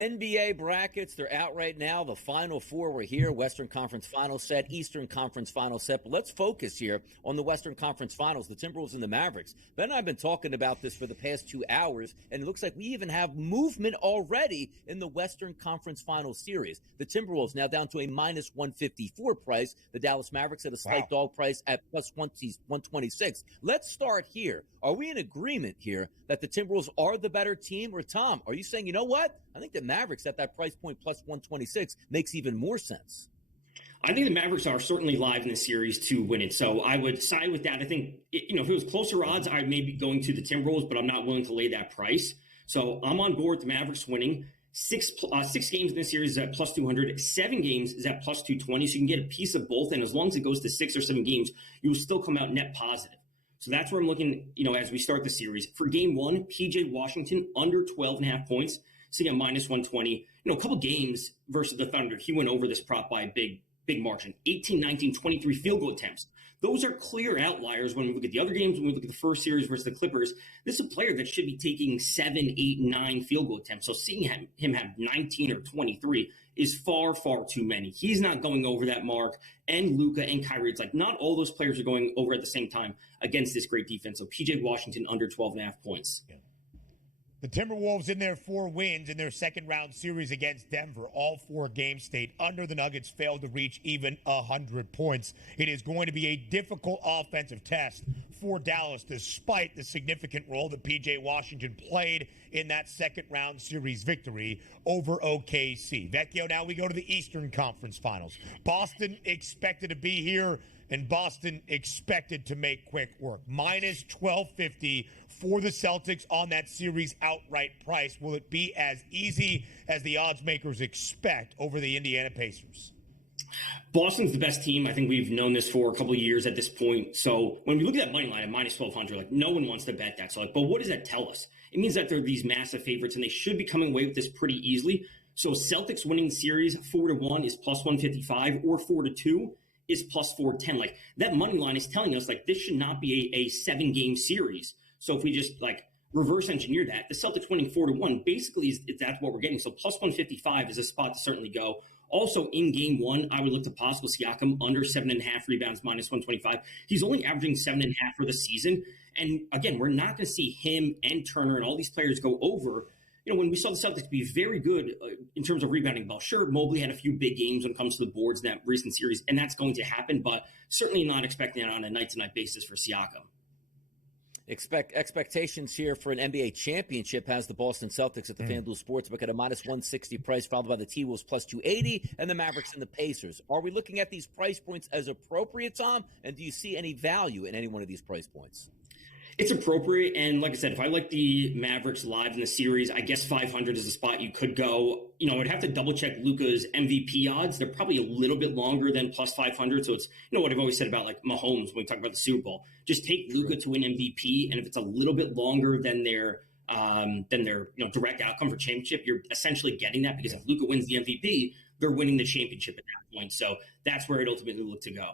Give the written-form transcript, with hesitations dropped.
NBA brackets, they're out right now. The Final Four were here. Western Conference Final set, Eastern Conference Final set. But let's focus here on the Western Conference Finals, the Timberwolves and the Mavericks. Ben and I have been talking about this for the past 2 hours, and it looks like we even have movement already in the Western Conference Final series. The Timberwolves now down to a minus 154 price. The Dallas Mavericks at a slight dog price at plus 126. Let's start here. Are we in agreement here that the Timberwolves are the better team? Or, Tom, are you saying, you know what? I think the Mavericks at that price point plus 126 makes even more sense. I think the Mavericks are certainly live in the series to win it. So I would side with that. I think, if it was closer odds, I'd maybe going to the Timberwolves, but I'm not willing to lay that price. So I'm on board with the Mavericks winning. Six games in this series is at plus 200. 7 games is at plus 220. So you can get a piece of both. And as long as it goes to 6 or 7 games, you will still come out net positive. So that's where I'm looking, as we start the series. For game 1, J.Washington under 12.5 points, sitting at minus 120. A couple games versus the Thunder, he went over this prop by a big margin. 18, 19, 23 field goal attempts. Those are clear outliers when we look at the other games, when we look at the first series versus the Clippers. This is a player that should be taking 7, 8, 9 field goal attempts. So seeing him have 19 or 23 is far, far too many. He's not going over that mark. And Luca and Kyrie, it's like not all those players are going over at the same time against this great defense. So P.J. Washington under 12.5 points. Yeah. The Timberwolves in their 4 wins in their second-round series against Denver, all 4 games stayed under. The Nuggets failed to reach even 100 points. It is going to be a difficult offensive test for Dallas, despite the significant role that P.J. Washington played in that second-round series victory over OKC. Vecchio, now we go to the Eastern Conference Finals. Boston expected to be here, and Boston expected to make quick work. Minus 1250 for the Celtics on that series outright price. Will it be as easy as the odds makers expect over the Indiana Pacers? Boston's the best team. I think we've known this for a couple of years at this point. So when we look at that money line at minus 1200, no one wants to bet that. So but what does that tell us? It means that they're these massive favorites and they should be coming away with this pretty easily. So Celtics winning the series 4-1 is plus 155 or 4-2 is plus 410. That money line is telling us this should not be a 7-game series. So if we just reverse engineer that, the Celtics winning 4-1 basically that's what we're getting. So plus 155 is a spot to certainly go. Also in game 1, I would look to possible Siakam under 7.5 rebounds, minus 125. He's only averaging 7.5 for the season. And again, we're not going to see him and Turner and all these players go over. When we saw the Celtics be very good in terms of rebounding ball, sure, Mobley had a few big games when it comes to the boards in that recent series, and that's going to happen, but certainly not expecting it on a night-to-night basis for Siakam. Expectations here for an NBA championship has the Boston Celtics at the FanDuel Sportsbook at a minus 160 price, followed by the T-Wolves plus 280, and the Mavericks and the Pacers. Are we looking at these price points as appropriate, Tom? And do you see any value in any one of these price points? It's appropriate, and like I said, if I like the Mavericks live in the series, I guess 500 is the spot you could go. I would have to double-check Luca's MVP odds. They're probably a little bit longer than plus 500, so it's, what I've always said about, Mahomes when we talk about the Super Bowl. Just take Luca to win MVP, and if it's a little bit longer than their direct outcome for championship, you're essentially getting that because if Luca wins the MVP, they're winning the championship at that point. So that's where it ultimately look to go.